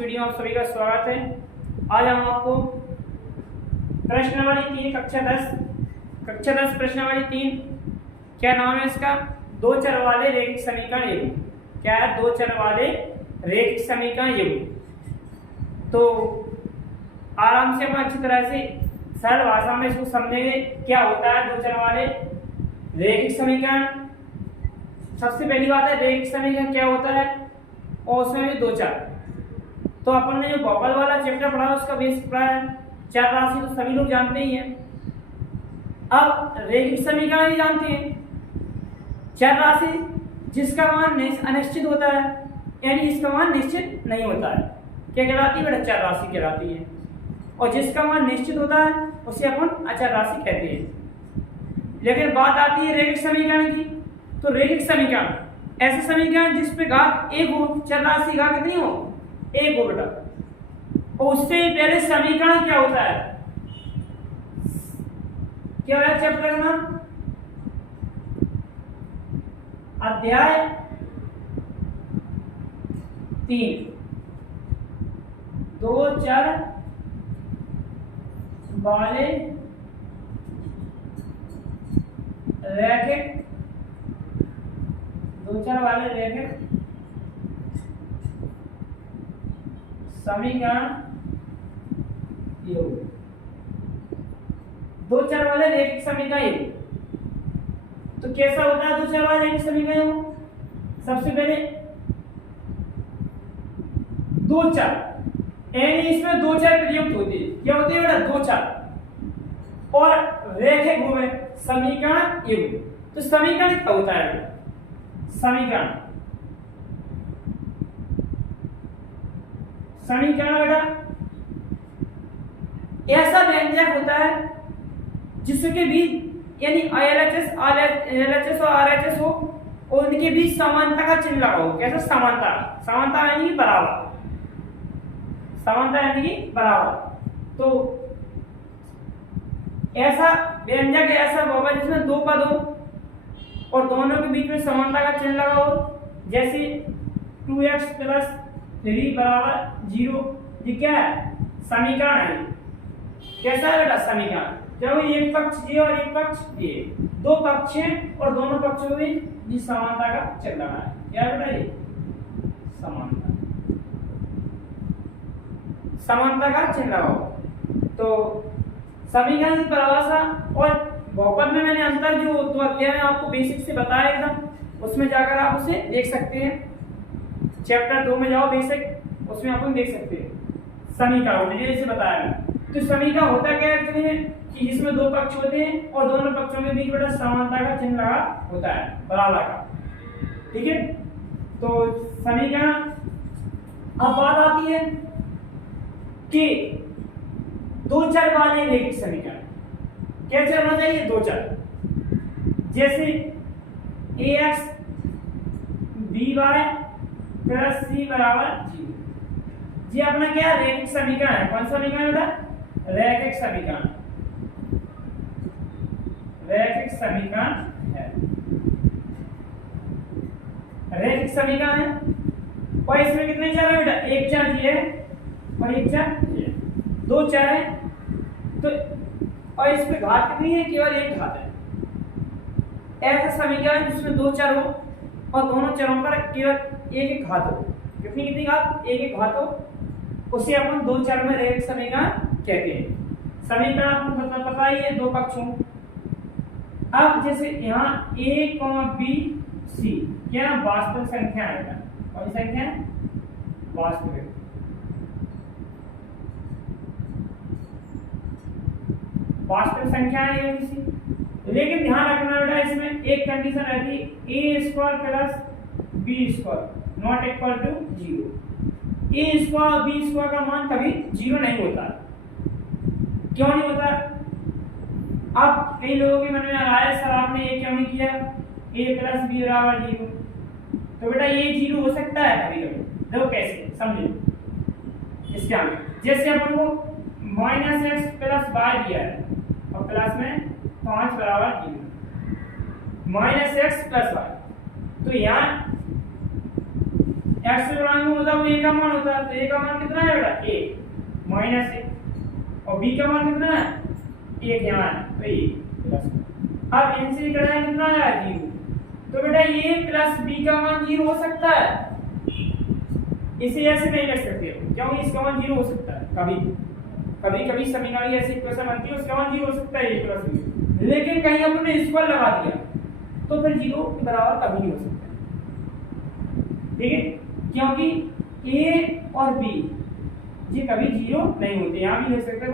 Video में आप सभी का स्वागत है। आज हम आपको प्रश्नावली 3 कक्षा 10 प्रश्नावली 3 क्या नाम है इसका, दो चर वाले रैखिक समीकरण युग्म। क्या है? दो चर वाले रैखिक समीकरण युग्म। तो आराम से हम अच्छी तरह से सरल भाषा में इसको समझेंगे क्या होता है दो चर वाले रैखिक समीकरण। सबसे पहली बात है रैखिक समीकरण क्या होता है और उसमें भी दो चर। तो अपन ने जो भौगोल वाला चैप्टर पढ़ा उसका बेसिक पढ़ा है, चर राशि तो सभी लोग जानते ही हैं। अब रैखिक समीकरण भी जानते हैं, चर राशि जिसका मान अनिश्चित होता है यानी इसका मान निश्चित नहीं होता है क्या कहलाती है बेटा? चर राशि कहलाती है। और जिसका मान निश्चित होता है उसे अपन अचर राशि कहते हैं। लेकिन बात आती है रैखिक समीकरण की, तो रैखिक समीकरण ऐसे समीकरण जिस पे घात एक हो, चर राशि घात कितनी हो? एक हो बेटा। और उससे पहले समीकरण क्या होता है, क्या है चैप्टर का नाम? अध्याय 3 दो चर वाले रैखिक, दो चर वाले रैखिक समीकरण युग्म। दो चर वाले रैखिक समीकरण युग्म तो कैसा होता है दो चर वाले रैखिक समीकरण युग्म? सबसे पहले दो चर यानी इसमें दो चर प्रयुक्त होते हैं। क्या होते हैं बेटा? दो चर और रैखिक हुए समीकरण युग्म। तो समीकरण क्या होता है? समीकरण बेटा ऐसा व्यंजक होता है जिसके बीच यानी LHS और RHS हो और उनके बीच समानता का चिन्ह लगा हो। कैसा? समानता यानी बराबर, समानता यानी कि बराबर। तो ऐसा व्यंजक ऐसा होगा जिसमें दो पद हो और दोनों के बीच में समानता का चिन्ह लगा हो। जैसे 2x + 3 = 0। ये क्या है? समीकरण है। कैसा है बेटा? समीकरण जब एक पक्ष ये और एक पक्ष ये, दो पक्ष हैं और दोनों पक्षों में जिस समानता का चिन्ह लगा है। क्या है बेटा? ये समानता का चिन्ह लगा हो। तो समीकरण की परिभाषा और बहुपद में मैंने अंतर जो तो अध्याय में आपको बेसिक से बताया एकदम, उसमें जाकर आप उसे देख सकते हैं। चैप्टर 2 में जाओ बेसिक, उसमें आप देख सकते हैं समीकरण मैंने जैसे बताया। तो समीकरण होता क्या है कि जिसमें दो पक्ष होते हैं और दोनों पक्षों के बीच बेटा समानता का चिन्ह लगा होता है, बराबर का। ठीक है, तो समीकरण। अब बात आती है कि दो चर वाले रैखिक समीकरण क्या चर होना चाहिए? दो चर। जैसे ax by + c = 0। ये अपना क्या रैखिक समीकरण है। कौन सा समीकरण बेटा? रैखिक समीकरण है, रैखिक समीकरण है। और इसमें कितने चर है बेटा? एक चर ये और एक चर ये, दो चर है। तो और इस पे घात कितनी है? केवल एक घात है। ऐसा समीकरण जिसमें दो चर हो और दोनों चरों पर केवल एक घात हो। कितनी घात? एक घात हो, उसे अपन दो चर में रैखिक समीकरण कहते हैं। समीकरण आपको पता ही है, दो पक्ष हों। अब जैसे यहाँ a, b, c क्या वास्तविक संख्या है। कौन सी संख्या है? वास्तविक। वास्तविक संख्या है इसी। लेकिन ध्यान रखना बेटा इसमें एक कंडीशन रहती है, a² + b² ≠ 0। a² और b² का मान कभी 0 नहीं होता। क्यों नहीं होता? अब कई लोगों के मन में आया सर आपने ये क्यों नहीं किया, a + b = 0। तो बेटा ये 0 हो सकता है कभी कभी। देखो कैसे समझो इसके आगे। जैसे अपन को -x + y दिया है और प्लस में 5 = 0, -x + y। तो यहाँ x से बढ़ाएंगे मतलब वो a का मान होता है, तो a का मान कितना है बेटा a माइनस a, और b का मान कितना है 1 यहाँ है तो ये प्लस। अब इनसे करें कितना आया 0, तो बेटा ये प्लस b का मान 0 हो सकता है, इसे ऐसे नहीं लिख सकते क्योंकि इसका मान 0 हो सकता है, कभी कभी समीकरण ऐसी इक्वेशन बनती है उसका मान 0 हो सकता है ये प्लस b, लेकिन कहीं हमने स्क्वायर लगा दिया तो फिर 0 के बराबर कभी नहीं हो सकता, ठीक है, क्योंकि a और b ये कभी 0 नहीं होते। यहाँ भी लिख सकते हैं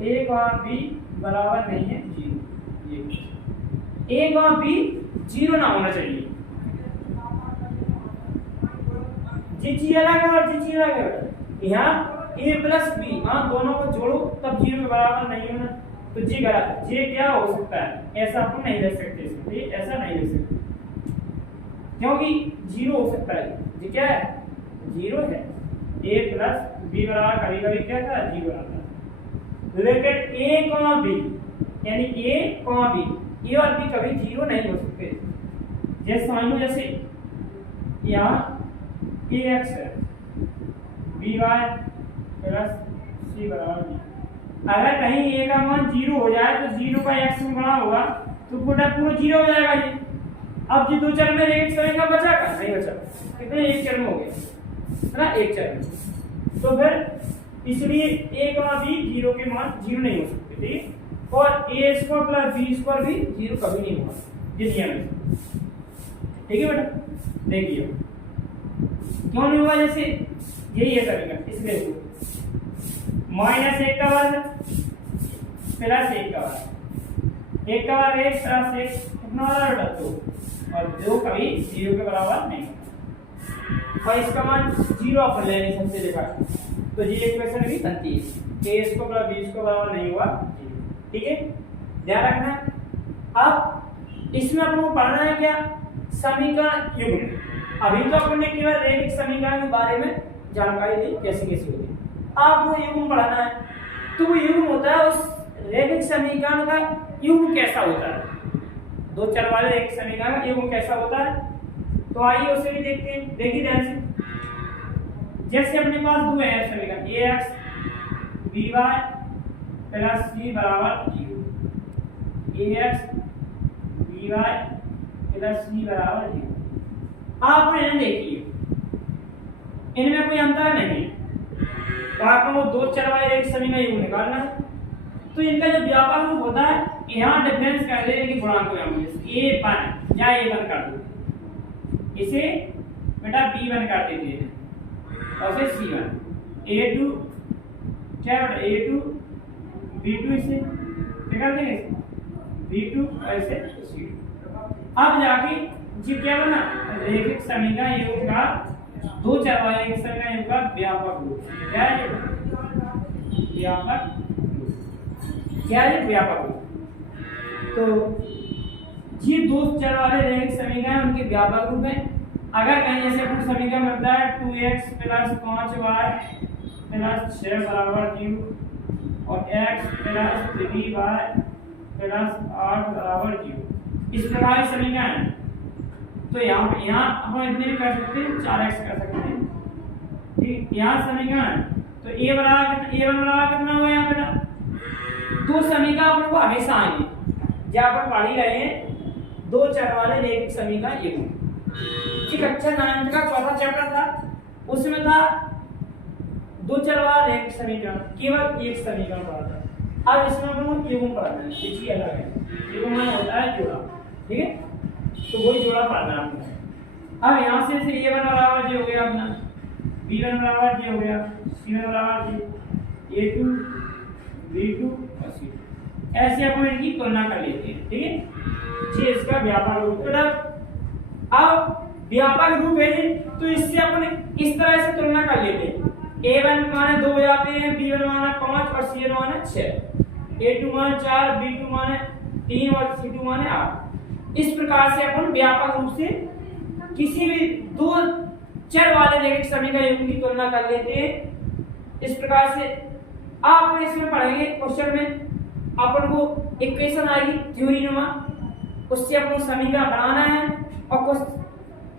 a और b बराबर नहीं है 0, ये a और b 0 ना होना चाहिए, जी चीज अलग है और जी चीज अलग है। यहाँ a प्लस b हाँ दोनों को जोड़ो तब 0 के बराबर नहीं होना, तो जी गलत, जी क्या हो सकता है ऐसा अपन नहीं लिख सकते इसमें, ये ऐसा नहीं लिख सकते क्योंकि 0 हो सकता है, जी क्या है 0 है, a प्लस b बराबर कभी कभी क्या था 0 आता है, लेकिन a b यानी a b और b कभी 0 नहीं हो सकते। जैसे मान लो जैसे यहाँ ax है by प्लस c बराबर b, अगर कहीं a का मान 0 हो जाए तो 0 का x में गुणा होगा तो पूरा 0 हो जाएगा ये। अब ये दो चर में एक समीकरण बचा का नहीं बचा, कितने एक चर में हो गए है ना, एक चर में, तो फिर इसलिए a b 0 के मान 0 नहीं हो सकते, ठीक है, और a square plus b square भी 0 कभी नहीं होगा, ये नियम है, ठीक है बेटा। देखिए क्यों नहीं हुआ, जैसे यही है समीकरण, इसलिए माइनस 1 का वर्ग प्लस 1 का वर्ग, 1 का वर्ग 1 प्लस 1 कितना हो रहा है बेटा 2, और 2 कभी 0 के बराबर नहीं होता, और इसका मान 0 अपन ले नहीं सकते देखा, तो ये इक्वेशन भी बनती है a इसको प्लस b इसको बराबर नहीं हुआ 0, ठीक है, ध्यान रखना। अब इसमें अपन को पढ़ना है क्या समीकरण युग्म, अभी तो अपन ने केवल रैखिक समीकरण के बारे में जानकारी दी कैसे कैसे होती है, आप वो युग्म पढ़ना है, तो वो युग्म होता है उस रैखिक समीकरण का युग्म कैसा होता है, दो चर वाले रैखिक समीकरण का युग्म कैसा होता है, तो आइए उसे भी देखते हैं। देखिए ध्यान से, जैसे अपने पास दो है समीकरण ax by प्लस c बराबर 0, ax by प्लस c बराबर 0, आप इन्हें देखिए इनमें कोई अंतर नहीं है, तो आपको दो चर वाले रैखिक समीकरण युग्म निकालना है, तो इनका जो व्यापक रूप होता है यहाँ डिफरेंस कर देने की गुणांक को a1 या a1 कर दो, इसे बेटा b1 कर देते हैं और फिर c1, a2 क्या बेटा a2 b2 इसे क्या कर देंगे b2 ऐसे c2, अब जाके जी क्या बना रैखिक समीकरण युग्म का दो चर वाले रैखिक समीकरण युग्म का व्यापक रूप, क्या है व्यापक रूप, क्या है व्यापक रूप, तो ये दो चर वाले रैखिक समीकरण उनके व्यापक रूप है। अगर कहीं जैसे अपन समीकरण बनता है 2x प्लस 5y प्लस 6 बराबर 0 और x प्लस 3y प्लस 8 बराबर 0, इस प्रकार के समीकरण, तो यहाँ हम इतने भी कर सकते हैं 4x कर सकते हैं, ठीक, यहाँ समीकरण तो a बराबर कितना हुआ यहाँ पे, दो समीकरण अपन को हमेशा आएंगे जब अपन पढ़ ही रहे हैं दो चर वाले रैखिक समीकरण युग्म, ठीक, कक्षा 9 का चौथा चैप्टर था उसमें था दो चर वाला रैखिक समीकरण, केवल एक समीकरण पढ़ा था, अब इसमें अपन को युग्म पढ़ना है, ये चीज अलग है, युग्म माने होता है जोड़ा, ठीक है, तो वही जोड़ा पढ़ना है आपको। अब यहाँ से a1 बराबर जी हो गया अपना, b1 बराबर जी हो गया, c1 बराबर जी, a2 b2 और c2, ऐसे अपन इनकी तुलना कर लेते हैं, ठीक है, ये इसका व्यापक रूप है। अब व्यापक रूप है तो इससे अपन इस तरह से तुलना कर लेते हैं, a1 माने 2 हो जाते हैं, b1 माने 5 और c1 माने 6, a2 माने 4, b2 माने 3 और c2 माने 8, इस प्रकार से अपन व्यापक रूप से किसी भी दो चर वाले रैखिक समीकरण युग्म की तुलना कर लेते हैं। इस प्रकार से आप इसमें पढ़ेंगे क्वेश्चन में अपन को इक्वेशन आएगी थ्योरी नुमा, उससे अपन को समीकरण बनाना है और कुछ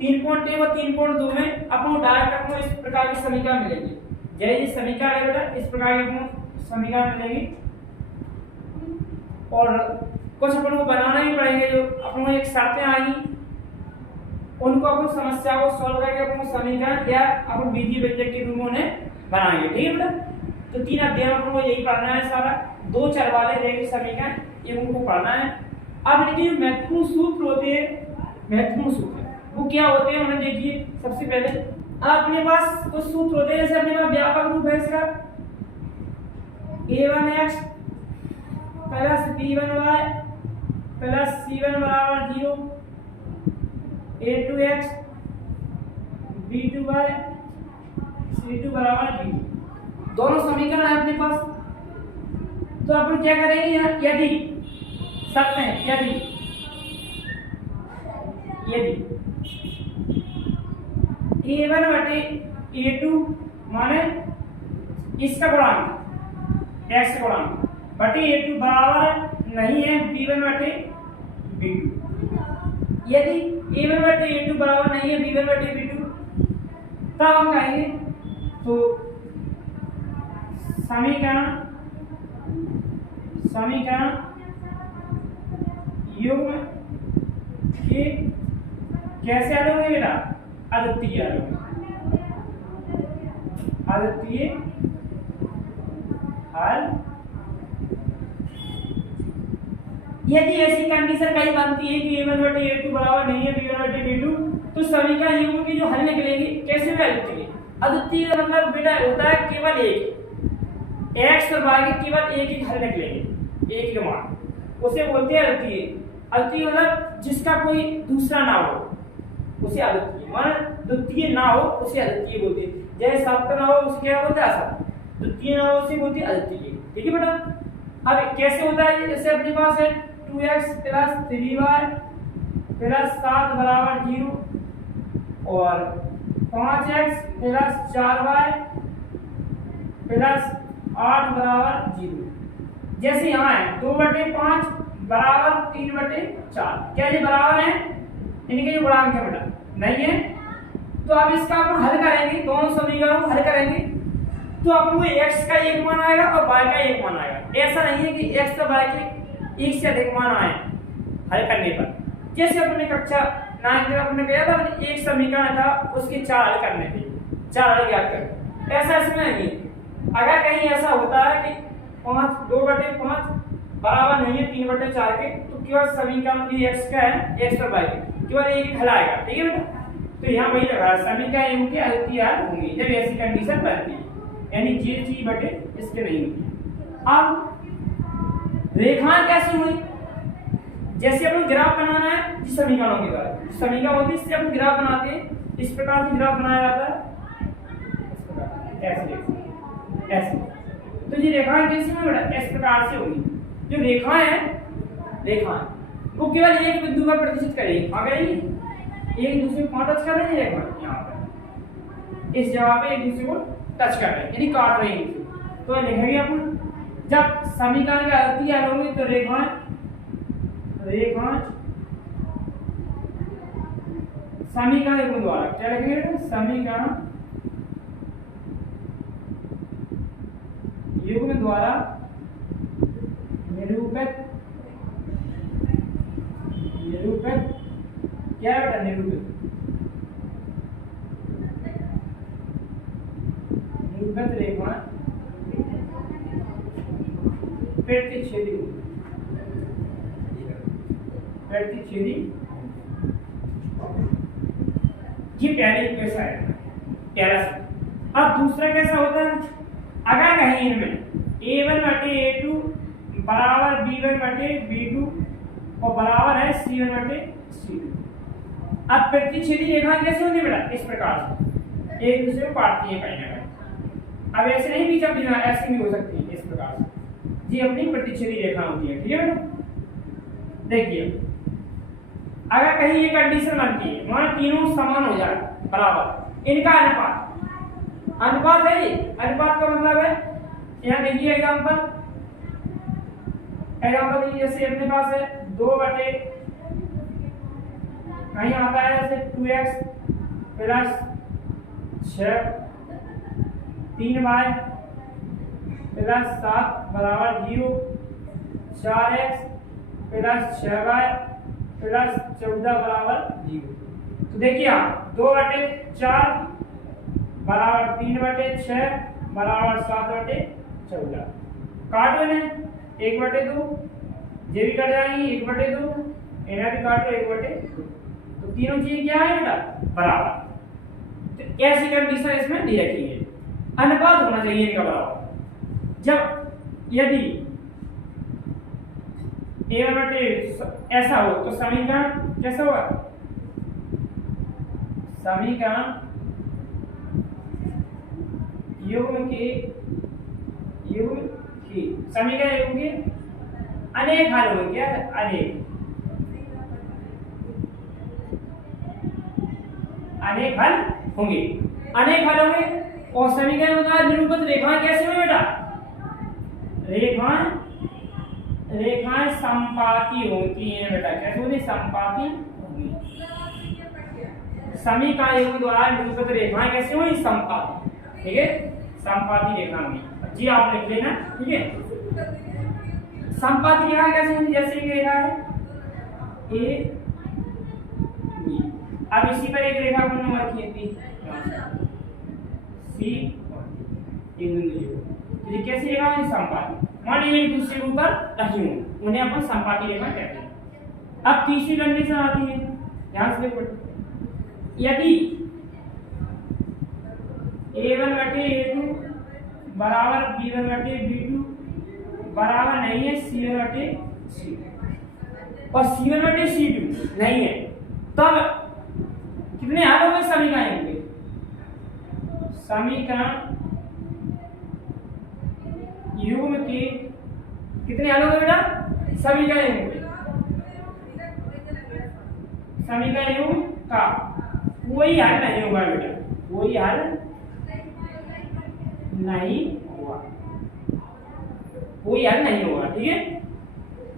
3.1 और 3.2 में अपन डायरेक्ट आपको इस प्रकार की समीकरण मिलेगी। जैसे समीकरण है बेटा इस प्रकार की आपको समीकरण मिलेगी और कुछ अपन को बनाना ही पड़ेंगे। जो अपन को एक शर्तें आएंगी उनको अपन समस्या को सॉल्व करके अपन समीकरण या अपन बीजीय व्यंजक के रूप में उन्हें बनाएंगे। ठीक है बेटा, तो 3 अध्याय में अपन को यही पढ़ना है सारा। 2 चर वाले रैखिक समीकरण ये उनको पढ़ना है। अब इनके जो महत्वपूर्ण सूत्र होते हैं, महत्वपूर्ण सूत्र वो क्या होते हैं उन्हें देखिए। सबसे पहले अपने पास कुछ सूत्र होते हैं, जैसे अपने पास व्यापक रूप है इसका a1x plus b1y plus c1 बराबर 0, a2x b2y c2 बराबर 0, दोनों समीकरण है अपने पास। तो अपन क्या करेंगे यहाँ, यदि शर्त है यदि a1 बटे a2 माने इसका गुणांक x गुणांक बटे a2 बराबर नहीं है b1 बटे b2। यदि a1 बटे a2 बराबर नहीं है b1 बटे b2 तब हम कहेंगे तो समीकरण युग्म के कैसे अलग होंगे बेटा, अद्वितीय अलग, अद्वितीय हल। यदि ऐसी कंडीशन कहीं बनती है कि a1 बटे a2 बराबर नहीं है b1 बटे b2 तो समीकरण युग्म की जो हल निकलेंगे कैसे में अद्वितीय। अद्वितीय का मतलब बेटा होता है केवल एक x और y के केवल एक ही हल निकलेंगे, एक ही मान, उसे बोलते हैं अद्वितीय। अद्वितीय मतलब जिसका कोई दूसरा ना हो उसे अद्वितीय, मान द्वितीय ना हो उसे अद्वितीय बोलते हैं। जैसे सप्त ना हो उसे क्या बोलते हैं असत, द्वितीय ना हो उसे बोलते हैं अद्वितीय। ठीक है बेटा, अब कैसे होता है, जैसे अपने पास है 2x प्लस 3y प्लस 7 बराबर 0 और 5x प्लस 4y प्लस 8 बराबर 0। जैसे यहाँ है 2/5 बराबर 3/4, क्या ये बराबर है, इनके जो गुणांक है बेटा नहीं है। तो अब इसका अपन हल करेंगे, दोनों समीकरणों को हल करेंगे तो अपन को x का एक मान आएगा और y का एक मान आएगा। ऐसा नहीं है कि x और y के एक से अधिक मान आए हल करने पर। जैसे अपने कक्षा 9 में आपने कहा था एक समीकरण था उसके 4 हल करने थे, 4 हल ज्ञात कर, ऐसा इसमें नहीं। अगर कहीं ऐसा होता है कि 2/5 बराबर नहीं है 3/4 के तो केवल समीकरण की x का है x और y केवल एक हल आएगा। ठीक है बेटा, तो यहाँ वही लगा समीकरण इनके अद्वितीय हल होंगे जब ऐसी कंडीशन बनती है, यानी जे जी बटे इसके नहीं होती। अब रेखाएं कैसे हुई, जैसे अपन ग्राफ बनाना है जिस समीकरणों के द्वारा समीकरण होती है इससे अपन ग्राफ बनाते हैं, इस प्रकार से ग्राफ बनाया जाता है ऐसे। तो ये रेखाएं कैसे में बेटा इस प्रकार से होगी। जो रेखाएं हैं वो केवल एक बिंदु पर प्रतिष्ठित करेगी, अगर एक दूसरे को टच कर रही है रेखा यहाँ पर इस जगह पे एक दूसरे को टच कर रहे हैं यानी काट रही है। तो लिखेंगे अपन जब समीकरण के अद्वितीय हल होंगे तो रेखाएं समीकरण युग्म द्वारा क्या लिखेंगे, समीकरण युग्म द्वारा निरूपित क्या है बेटा, निरूपित रेखा प्रतिच्छेदी ये पहले कैसा है पहला। अब दूसरा कैसा होता है, अगर कहीं इनमें a1 बटे a2 बराबर b1 बटे b2 और बराबर है c1 बटे c2। अब प्रतिच्छेदी रेखा कैसे होती है बेटा, इस प्रकार से एक दूसरे को काटती है कहीं ना कहीं। अब ऐसे नहीं बीच अपनी ऐसे भी हो सकती है इस प्रकार से, ये अपनी प्रतिच्छेदी रेखा होती है। ठीक है बेटा, देखिए अगर कहीं ये कंडीशन बनती है मान तीनों समान हो जाए बराबर, इनका अनुपात है, अनुपात का मतलब है यहाँ देखिए एग्जांपल जैसे अपने पास है 2/5 कहीं आता है जैसे 2x प्लस 6 3y प्लस 7 बराबर 0, 4x प्लस 6y प्लस 14 बराबर 0। तो देखिए आप 2/4 बराबर 3/6 बराबर 7/14। काटो ने 1/2, ये भी कट जाएंगी 1/2, इन्हें भी काटो 1/2। तो तीनों चीज क्या है बेटा बराबर। तो ऐसी कंडीशन इसमें दे रखी है, अनुपात होना चाहिए इनका बराबर। जब यदि a/a ऐसा हो तो समीकरण कैसा होगा, समीकरण युग्म के समीकरण युग्म के अनेक हल होंगे। क्या अनेक हल होंगे, अनेक हल होंगे। और समीकरण का निरूपित रेखाएं कैसे होंगी बेटा, रेखाएं संपाती होती हैं बेटा। कैसे होती, संपाती होंगी। समीकरण युग्म द्वारा निरूपित रेखाएं कैसे होंगी, संपाती। ठीक है, संपाती रेखा होंगी। जी आप लिख लेना। ठीक है, संपाती रेखा कैसे होंगी, जैसे एक रेखा है ए बी, अब इसी पर एक रेखा को नंबर खींचती सी, ये कैसी रेखा है, संपाती। मान लीजिए एक दूसरे के ऊपर रखी हूं, उन्हें अपन संपाती रेखा कहते हैं। अब तीसरी कंडीशन आती है, ध्यान से देखो, यदि a1/a2 बराबर b1/b2 बराबर नहीं है c1/c2 और c1/c2 नहीं है, तब कितने हल होंगे समीकरण के, समीकरण युग्म के कितने हल होंगे बेटा, समीकरण युग्म, समीकरण युग्म का कोई हल नहीं होगा बेटा, कोई हल नहीं होगा, कोई हल नहीं होगा। ठीक है,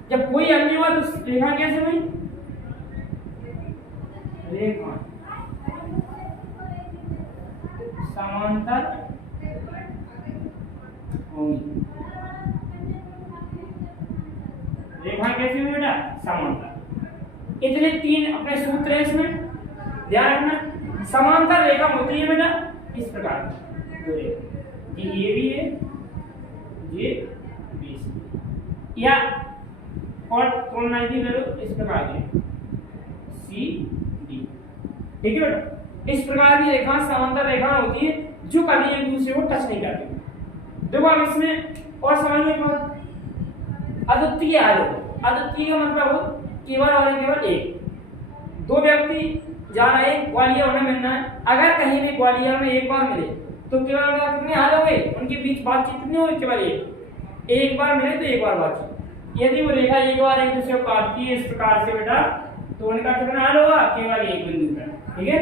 जब कोई हल नहीं हुआ तो रेखा कैसे हुई, रेखा समांतर होंगी। रेखा कैसे हुई बेटा, समांतर। इतने तीन अपने सूत्र है, इसमें ध्यान रखना। समांतर रेखा होती है बेटा इस प्रकार की, ये भी है, ये भी, या और तुलना ले लो इस प्रकार की सी डी। ठीक है बेटा, इस प्रकार की रेखा समांतर रेखा होती है जो कभी एक दूसरे को टच नहीं करती। देखो अब इसमें और समझने के बाद अद्वितीय आलोक, अद्वितीय का मतलब हो केवल और केवल एक, दो व्यक्ति जा रहे हैं ग्वालियर उन्हें मिलना है, अगर कहीं भी ग्वालियर में एक बार मिले तो केवल कितने हाल हो गए, उनके बीच बातचीत कितनी होगी, केवल एक बार मिले तो एक बार बातचीत। यदि वो रेखा एक बार एक दूसरे को काटती है इस प्रकार से बेटा, तो उनका कितना हाल होगा, केवल एक बिंदु पर। ठीक है,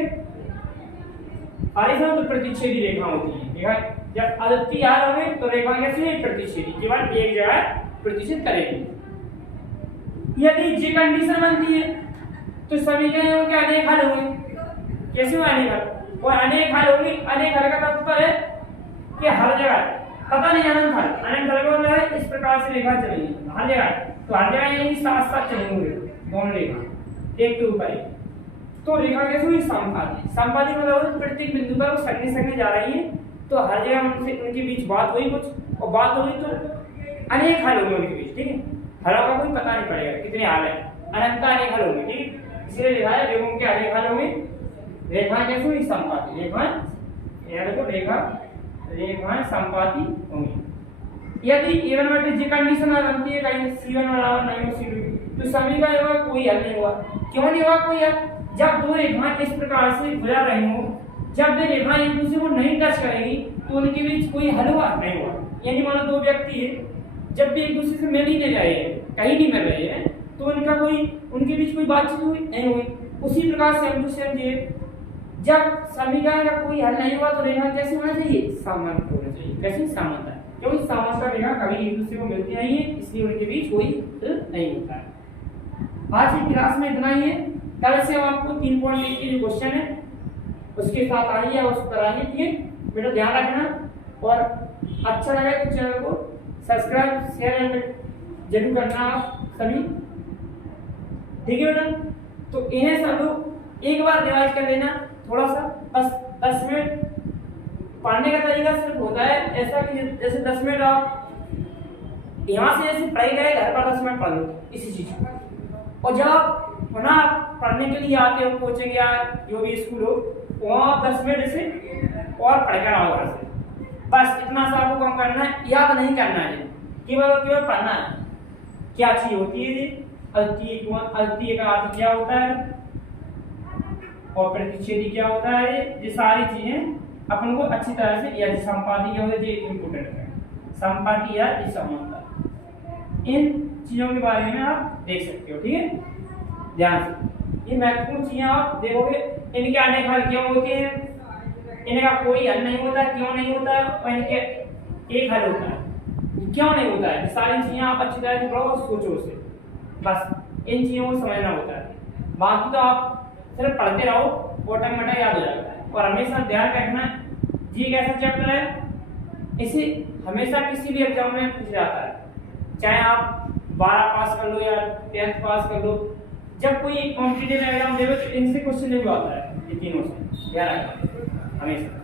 और इसमें तो प्रतिच्छेदी रेखा होती है। देखा, जब अद्वितीय हाल होंगे तो रेखा कैसी है, प्रतिच्छेदी, केवल एक जगह प्रतिच्छेद करेगी। यदि ये कंडीशन बनती है तो समीकरण के अनेक हल होंगे। कैसे होंगे अनेक हल, और अनेक हल होंगे। अनेक हल का तात्पर्य है कि हर जगह पता नहीं, अनंत हल, अनंत हल का है इस प्रकार से रेखा चलेगी हर जगह, तो हर जगह यही साथ साथ चलेंगे दोनों रेखा एक के ऊपर एक, तो रेखा कैसे हुई, संपाती। संपाती मतलब प्रत्येक बिंदु पर वो संगे संगे जा रही है, तो हर जगह उनसे उनके बीच बात हुई कुछ, और बात हुई तो अनेक हल होंगे उनके बीच। ठीक है, हलों का कोई पता नहीं पड़ेगा कितने हल है, अनंत अनेक हल होंगे। ठीक, इसलिए दिखाया रेखाओं के अनेक हल होंगे। रेखा कैसे हुई, संपाती। रेखा संपाती होंगी। यदि a1/j कंडीशन आ जाती है, कहीं c1 बराबर नहीं हो c2, तो समीकरण का कोई हल नहीं हुआ। क्यों नहीं हुआ कोई हल, जब दो रेखाएं इस प्रकार से गुजर रही हो, जब वे रेखाएं एक दूसरे को नहीं टच करेंगी तो उनके बीच कोई हल हुआ नहीं हुआ। यानी मानो दो व्यक्ति है, जब भी एक दूसरे से मिल ही नहीं रहे हैं, कहीं नहीं मिल रहे हैं, तो उनके बीच कोई बातचीत हुई नहीं हुई। उसी प्रकार से हम दूसरे जब समीकरण का कोई हल नहीं हुआ तो रेखा कैसे होना चाहिए, समांतर होना चाहिए। कैसे, समांतर, क्योंकि समांतर रेखा कभी एक दूसरे को मिलती नहीं है, इसलिए उनके बीच कोई हल नहीं होता है। आज की क्लास में इतना ही है। कल से हम आपको 3.1 की जो क्वेश्चन है उसके साथ आइए और उसको कराएंगे। ठीक है बेटा, ध्यान रखना और अच्छा लगे तो चैनल को सब्सक्राइब शेयर एंड जरूर करना आप सभी। ठीक है बेटा, तो इन्हें सब लोग एक बार रिवाइज कर लेना थोड़ा सा, बस 10 मिनट। पढ़ने का तरीका सिर्फ होता है ऐसा कि जैसे 10 मिनट आप यहाँ से जैसे पढ़ाई गए घर पर 10 मिनट पढ़ लो इसी चीज को, और जब आप पुनः पढ़ने के लिए आते हो कोचिंग या जो भी स्कूल हो वहाँ आप 10 मिनट से और पढ़ कर आओ घर से। बस इतना सा आपको काम करना है, याद नहीं करना है, केवल केवल पढ़ना है। क्या चीज होती है ये अल्टीय का अर्थ क्या होता है और प्रतिच्छेदी क्या होता है, ये सारी चीजें अपन को अच्छी तरह से, या संपाती क्या होता है ये इम्पोर्टेंट है, संपाती या समांतर, इन चीजों के बारे में आप देख सकते हो। ठीक है, ध्यान से ये महत्वपूर्ण चीजें आप देखोगे। इनके अनेक हल क्यों होते हैं, इनका कोई हल नहीं होता, क्यों नहीं होता, और इनके एक हल होता है, क्यों नहीं होता है, सारी चीजें आप अच्छी तरह से पढ़ो और सोचो उसे, बस इन चीजों को समझना होता है। बाकी तो आप सिर्फ पढ़ते रहो, ऑटोमेटिक याद हो जाता है। और हमेशा ध्यान रखना जी एक ऐसा चैप्टर है इसे हमेशा किसी भी एग्जाम में पूछा जाता है, चाहे आप 12 पास कर लो या 10th पास कर लो, जब कोई कॉम्पिटिटिव एग्जाम देवे तो इनसे क्वेश्चन जरूर आता है, ये तीनों से ध्यान रखना हमेशा।